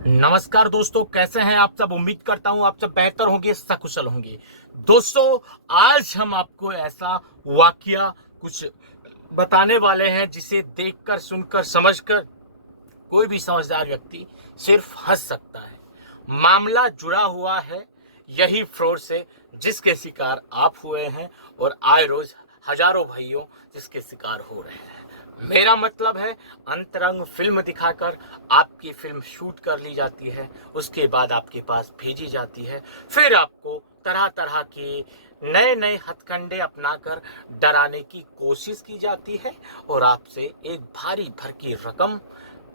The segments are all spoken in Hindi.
नमस्कार दोस्तों, कैसे हैं आप सब। उम्मीद करता हूं आप सब बेहतर होंगे, सकुशल होंगे। दोस्तों, आज हम आपको ऐसा वाकया कुछ बताने वाले हैं जिसे देखकर, सुनकर, समझकर कोई भी समझदार व्यक्ति सिर्फ हंस सकता है। मामला जुड़ा हुआ है यही फ्रॉड से जिसके शिकार आप हुए हैं और आए रोज हजारों भाइयों जिसके शिकार हो रहे हैं। मेरा मतलब है, अंतरंग फिल्म दिखाकर आपकी फिल्म शूट कर ली जाती है, उसके बाद आपके पास भेजी जाती है, फिर आपको तरह तरह के नए नए हथकंडे अपनाकर डराने की कोशिश की जाती है और आपसे एक भारी भरकी रकम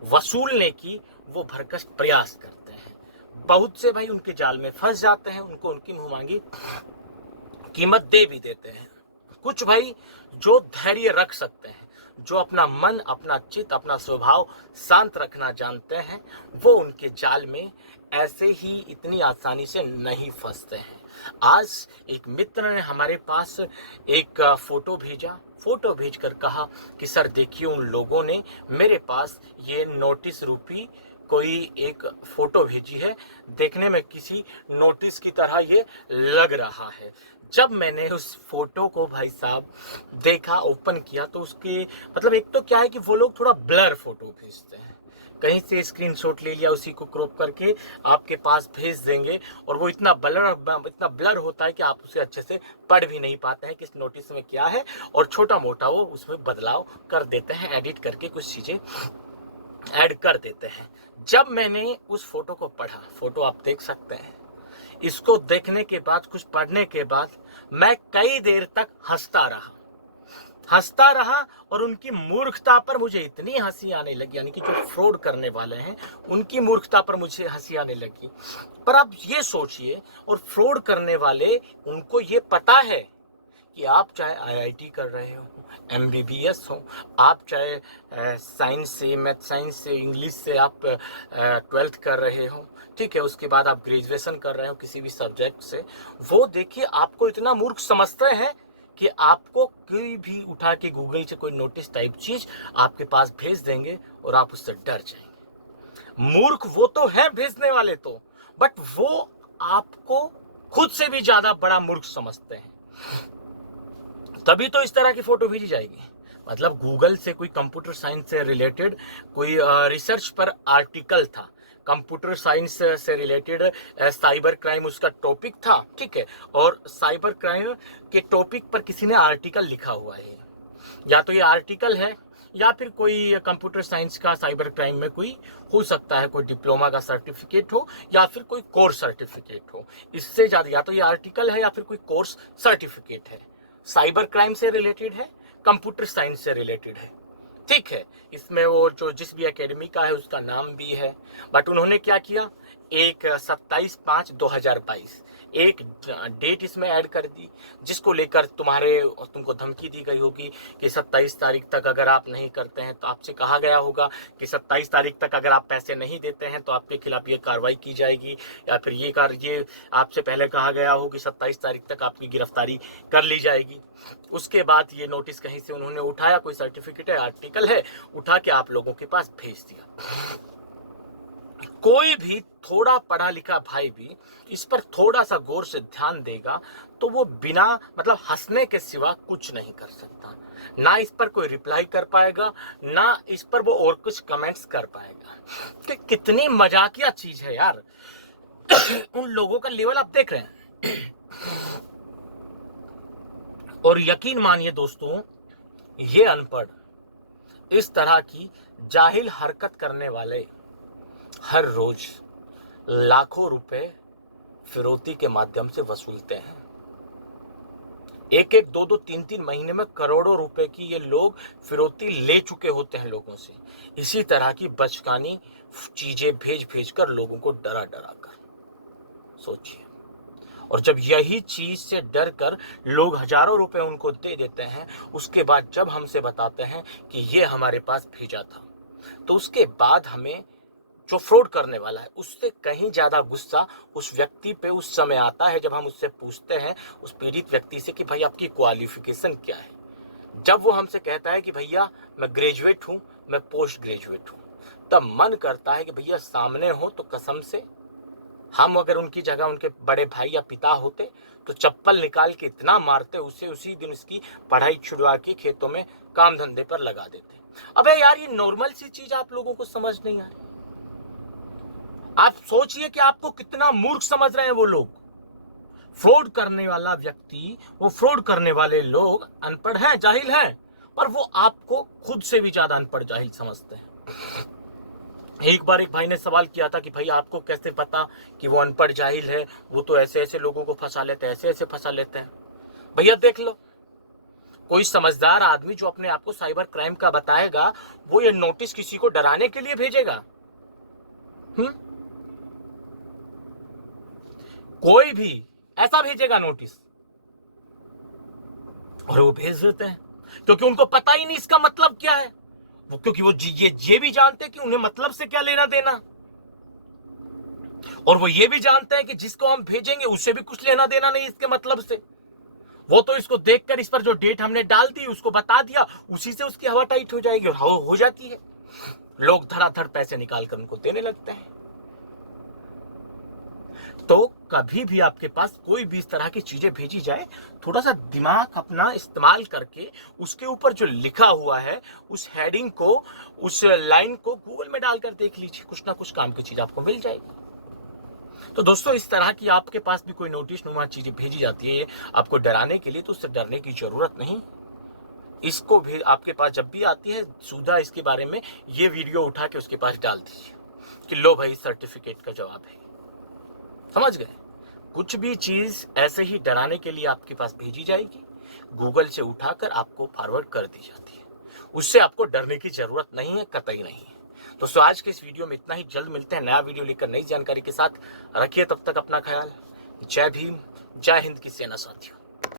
वसूलने की वो भरकस प्रयास करते हैं। बहुत से भाई उनके जाल में फंस जाते हैं, उनको उनकी मुंह मांगी कीमत दे भी देते हैं। कुछ भाई जो धैर्य रख सकते हैं, जो अपना मन, अपना चित्त, अपना स्वभाव शांत रखना जानते हैं, वो उनके जाल में ऐसे ही इतनी आसानी से नहीं फंसते हैं। आज एक मित्र ने हमारे पास एक फोटो भेजा, फोटो भेजकर कहा कि सर देखिए, उन लोगों ने मेरे पास ये नोटिस रूपी कोई एक फोटो भेजी है, देखने में किसी नोटिस की तरह ये लग रहा है। जब मैंने उस फोटो को भाई साहब देखा, ओपन किया, तो उसके मतलब एक तो क्या है कि वो लोग थोड़ा ब्लर फोटो भेजते हैं, कहीं से स्क्रीनशॉट ले लिया, उसी को क्रॉप करके आपके पास भेज देंगे और वो इतना ब्लर होता है कि आप उसे अच्छे से पढ़ भी नहीं पाते हैं कि इस नोटिस में क्या है, और छोटा मोटा वो उसमें बदलाव कर देते हैं, एडिट करके कुछ चीजें ऐड कर देते हैं। जब मैंने उस फोटो को पढ़ा, फोटो आप देख सकते हैं, इसको देखने के बाद, कुछ पढ़ने के बाद मैं कई देर तक हंसता रहा और उनकी मूर्खता पर मुझे इतनी हंसी आने लगी, यानी कि जो फ्रॉड करने वाले हैं उनकी मूर्खता पर मुझे हंसी आने लगी। पर आप ये सोचिए, और फ्रॉड करने वाले, उनको ये पता है कि आप चाहे आईआईटी कर रहे हो, एमबीबीएस हो, आप चाहे साइंस से, मैथ साइंस से, इंग्लिश से आप 12th कर रहे हो, ठीक है, उसके बाद आप ग्रेजुएशन कर रहे हो किसी भी सब्जेक्ट से, वो देखिए आपको इतना मूर्ख समझते हैं कि आपको कोई भी उठा के गूगल से कोई नोटिस टाइप चीज आपके पास भेज देंगे और आप उससे डर जाएंगे। मूर्ख वो तो है भेजने वाले तो, बट वो आपको खुद से भी ज्यादा बड़ा मूर्ख समझते हैं। तभी तो इस तरह की फोटो भेजी जाएगी। मतलब गूगल से कोई कंप्यूटर साइंस से रिलेटेड कोई रिसर्च पर आर्टिकल था, कंप्यूटर साइंस से रिलेटेड साइबर क्राइम उसका टॉपिक था, ठीक है, और साइबर क्राइम के टॉपिक पर किसी ने आर्टिकल लिखा हुआ है। या तो ये आर्टिकल है, या फिर कोई कंप्यूटर साइंस का साइबर क्राइम में कोई हो सकता है, कोई डिप्लोमा का सर्टिफिकेट हो या फिर कोई कोर्स सर्टिफिकेट हो। इससे ज्यादा या तो ये आर्टिकल है या फिर कोई कोर्स सर्टिफिकेट है, साइबर क्राइम से रिलेटेड है, कंप्यूटर साइंस से रिलेटेड है, ठीक है। इसमें वो जो जिस भी एकेडमी का है उसका नाम भी है। बट उन्होंने क्या किया, एक 27/5/2022 एक डेट इसमें ऐड कर दी, जिसको लेकर तुमको धमकी दी गई होगी कि 27 तारीख तक अगर आप नहीं करते हैं, तो आपसे कहा गया होगा कि 27 तारीख तक अगर आप पैसे नहीं देते हैं तो आपके खिलाफ ये कार्रवाई की जाएगी, या फिर ये आपसे पहले कहा गया हो कि 27 तारीख तक आपकी गिरफ्तारी कर ली जाएगी। उसके बाद ये नोटिस कहीं से उन्होंने उठाया, कोई सर्टिफिकेट है, आर्टिकल है, उठा के आप लोगों के पास भेज दिया। कोई भी थोड़ा पढ़ा लिखा भाई भी इस पर थोड़ा सा गौर से ध्यान देगा तो वो बिना मतलब हंसने के सिवा कुछ नहीं कर सकता। ना इस पर कोई रिप्लाई कर पाएगा, ना इस पर वो और कुछ कमेंट्स कर पाएगा। कि कितनी मजाकिया चीज है यार। उन लोगों का लेवल आप देख रहे हैं। और यकीन मानिए दोस्तों, ये अनपढ़, इस तरह की जाहिल हरकत करने वाले हर रोज लाखों रुपए फिरौती के माध्यम से वसूलते हैं। एक एक, दो दो, तीन तीन महीने में करोड़ों रुपए की ये लोग फिरौती ले चुके होते हैं लोगों से, इसी तरह की बचकानी चीजें भेज भेज कर लोगों को डरा डरा कर। सोचिए, और जब यही चीज से डर कर लोग हजारों रुपए उनको दे देते हैं, उसके बाद जब हमसे बताते हैं कि ये हमारे पास भेजा था, तो उसके बाद हमें जो फ्रॉड करने वाला है उससे कहीं ज्यादा गुस्सा उस व्यक्ति पे उस समय आता है जब हम उससे पूछते हैं, उस पीड़ित व्यक्ति से, कि भाई आपकी क्वालिफिकेशन क्या है। जब वो हमसे कहता है कि भैया मैं ग्रेजुएट हूं, मैं पोस्ट ग्रेजुएट हूं, तब मन करता है कि भैया सामने हो तो कसम से हम अगर उनकी जगह उनके बड़े भाई या पिता होते तो चप्पल निकाल के इतना मारते, उसे उसी दिन उसकी पढ़ाई छुड़वा के खेतों में काम धंधे पर लगा देते। अबे यार, ये नॉर्मल सी चीज आप लोगों को समझ नहीं आ रही। आप सोचिए कि आपको कितना मूर्ख समझ रहे हैं वो लोग। फ्रॉड करने वाला व्यक्ति, वो फ्रॉड करने वाले लोग अनपढ़ हैं, जाहिल हैं, और वो आपको खुद से भी ज्यादा अनपढ़ जाहिल समझते हैं। एक बार एक भाई ने सवाल किया था कि भाई आपको कैसे पता कि वो अनपढ़ जाहिल है, वो तो ऐसे ऐसे लोगों को फंसा लेते हैं, ऐसे ऐसे फंसा लेते हैं। भैया देख लो, कोई समझदार आदमी जो अपने आप को साइबर क्राइम का बताएगा, वो ये नोटिस किसी को डराने के लिए भेजेगा? कोई भी ऐसा भेजेगा नोटिस? और वो भेज देते हैं क्योंकि उनको पता ही नहीं इसका मतलब क्या है। वो क्योंकि वो ये भी जानते हैं कि उन्हें मतलब से क्या लेना देना, और वो ये भी जानते हैं कि जिसको हम भेजेंगे उससे भी कुछ लेना देना नहीं इसके मतलब से। वो तो इसको देखकर इस पर जो डेट हमने डाल दी उसको बता दिया, उसी से उसकी हवा टाइट हो जाएगी और हो जाती है। लोग धड़ाधड़ पैसे निकालकर उनको देने लगते हैं। तो कभी भी आपके पास कोई भी इस तरह की चीजें भेजी जाए, थोड़ा सा दिमाग अपना इस्तेमाल करके उसके ऊपर जो लिखा हुआ है उस हेडिंग को, उस लाइन को गूगल में डालकर देख लीजिए, कुछ ना कुछ काम की चीज आपको मिल जाएगी। तो दोस्तों, इस तरह की आपके पास भी कोई नोटिस नुमा चीजें भेजी जाती है आपको डराने के लिए, तो उससे डरने की जरूरत नहीं। इसको भी आपके पास जब भी आती है, सीधा इसके बारे में ये वीडियो उठा के उसके पास डाल दीजिए कि लो भाई सर्टिफिकेट का जवाब है। समझ गए? कुछ भी चीज ऐसे ही डराने के लिए आपके पास भेजी जाएगी, गूगल से उठाकर आपको फॉरवर्ड कर दी जाती है। उससे आपको डरने की जरूरत नहीं है, कतई नहीं है। दोस्तों, आज के इस वीडियो में इतना ही। जल्द मिलते हैं नया वीडियो लेकर नई जानकारी के साथ। रखिए तब तक अपना ख्याल। जय भीम, जय हिंद की सेना साथियों।